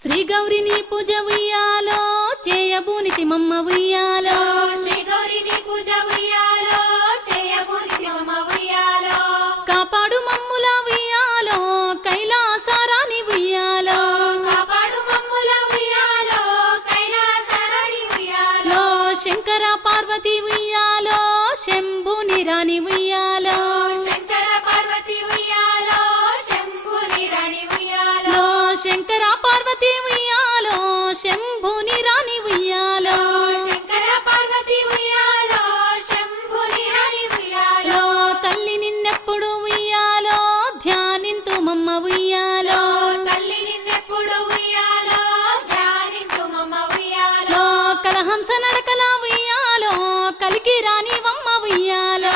శ్రీ గౌరిని పూజ ఉయ్యాలో చేయబూనితి మమ్మ ఉయ్యాలో శ్రీ గౌరిని పూజ ఉయ్యాలో చేయబూనితి మమ్మ ఉయ్యాలో కాపాడు మమ్ముల ఉయ్యాలో కైలాసారాని ఉయ్యాలో కాపాడు మమ్ముల ఉయ్యాలో కైలాసారాని ఉయ్యాలో శంకర పార్వతి ఉయ్యాలో శంభుని రాణి ఉయ్యాలో శంకర పార్వతి ఉయ్యాలో శంభుని రాణి ఉయ్యాలో శంకర పార్వతి ఉయ్యాలో శంభుని రాణి ఉయ్యాలో శంకర పార్వతి ఉయ్యాలో శంభుని రాణి ఉయ్యాలో తల్లి నిన్నెప్పుడు ఉయ్యాలో ధ్యానింతు మమ్మ ఉయ్యాలో తల్లి నిన్నెప్పుడు ఉయ్యాలో ధ్యానింతు మమ్మ ఉయ్యాలో కలహంస నడకల ఉయ్యాలో కలికి రాని మమ్మ ఉయ్యాలో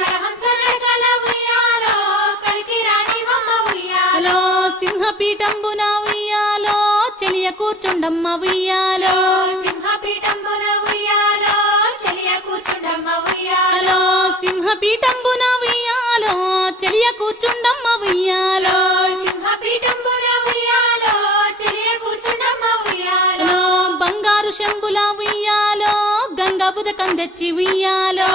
కలహంస నడకల ఉయ్యాలో కలికి రాని మమ్మ ఉయ్యాలో సింహపీఠంబున ఉయ్యాలో చెలియ కూర్చుండమ్మ ఉయ్యాలో సింహపీఠంబున ఉయ్యాలో చెలియ కూర్చుండమ్మ ఉయ్యాలో సింహపీఠంబున ఉయ్యాలో చెలియ కూర్చుండమ్మ ఉయ్యాలో సింహపీఠంబున ఉయ్యాలో చెలియ కూర్చుండమ్మ ఉయ్యాలో బంగారు శంభుల ఉయ్యాలో గంగ ఉదకం తెచ్చి ఉయ్యాలో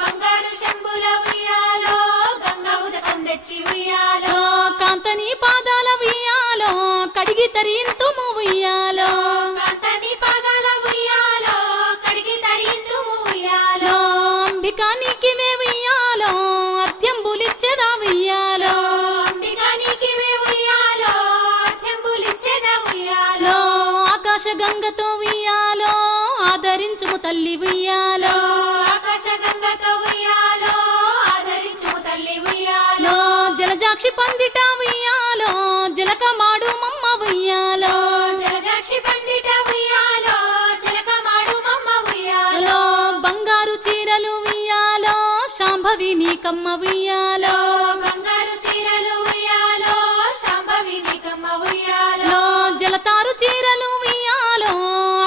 బంగారు శంభుల ఉయ్యాలో గంగ ఉదకం తెచ్చి ఉయ్యాలో కాంతని పాదాల ఉయ్యాలో కడిగి తరింతుము ఉయ్యాలో కాంతని పాదాల ఉయ్యాలో కడిగి తరింతుము ఉయ్యాలో అంబికా నీకివే ఉయ్యాలో అర్ధ్యంబులిచ్చెదా ఉయ్యాలో అంబికా నీకివే ఉయ్యాలో అర్ధ్యంబులిచ్చెదా ఉయ్యాలో ఆకాశ గంగతో ఉయ్యాలో ఆదరించుము తల్లి ఉయ్యాలో ఆకాశ గంగతో ఉయ్యాలో ఆదరించుము తల్లి ఉయ్యాలో జలజాక్షి పందిట ఉయ్యాలో జలకమాడు మమ్మ ఉయ్యాలో జలజాక్షి పందిట ఉయ్యాలో జలకమాడు మమ్మ ఉయ్యాలో బంగారు చీరలు ఉయ్యాలో శాంభవి నీకమ్మ ఉయ్యాలో బంగారు చీరలు ఉయ్యాలో శాంభవి నీకమ్మ ఉయ్యాలో జలతారు చీరలు ఉయ్యాలో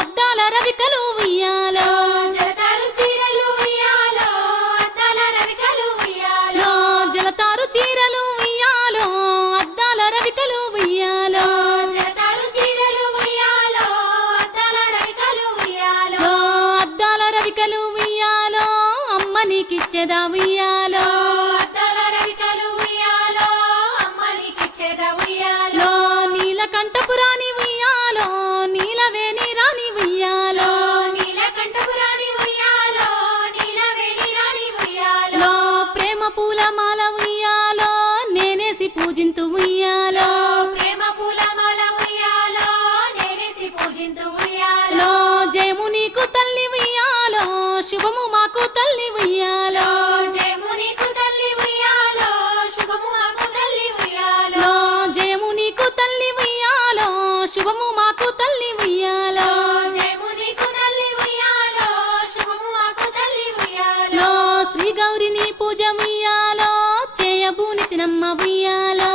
అద్దాల రవికలు ఉయ్యాలో జలతారు చీరలు ఉయ్యాలో అద్దాల రవికలు ఉయ్యాలో జలతారు చీరలు ఉయ్యాలో అద్దాల రవికలు ఉయ్యాలో జలతారు చీరలు ఉయ్యాలో అద్దాల రవికలు ఉయ్యాలో అద్దాల రవికలు ఉయ్యాలో అమ్మ నీకిచ్చేదా ఉయ్యాలో అద్దాల రవికలు ఉయ్యాలో అమ్మ నీకిచ్చేదా ఉయ్యాలో నీలకంఠపురాణి ఉయ్యాలో నీలవేణి రాణి ఉయ్యాలో నీలకంఠపురాణి ఉయ్యాలో నీలవేణి రాణి ఉయ్యాలో ప్రేమ పూలమాల ఉయ్యాలో నేనేసి పూజింతు ఉయ్యాలో ప్రేమ పూలమాల ఉయ్యాలో నేనేసి పూజింతు ఉయ్యాలో జయము నీకు తల్లి ఉయ్యాలో శుభము మాకు తల్లి ఉయ్యాలో జయము నీకు తల్లి ఉయ్యాలో శుభము మాకు తల్లి ఉయ్యాలో జయము నీకు తల్లి ఉయ్యాలో శుభము మాకు తల్లి ఉయ్యాలో జయము నీకు తల్లి ఉయ్యాలో శుభము మాకు తల్లి ఉయ్యాలో శ్రీ గౌరిని పూజ ఉయ్యాలో చేయబూనితి నమ్మ ఉయ్యాలో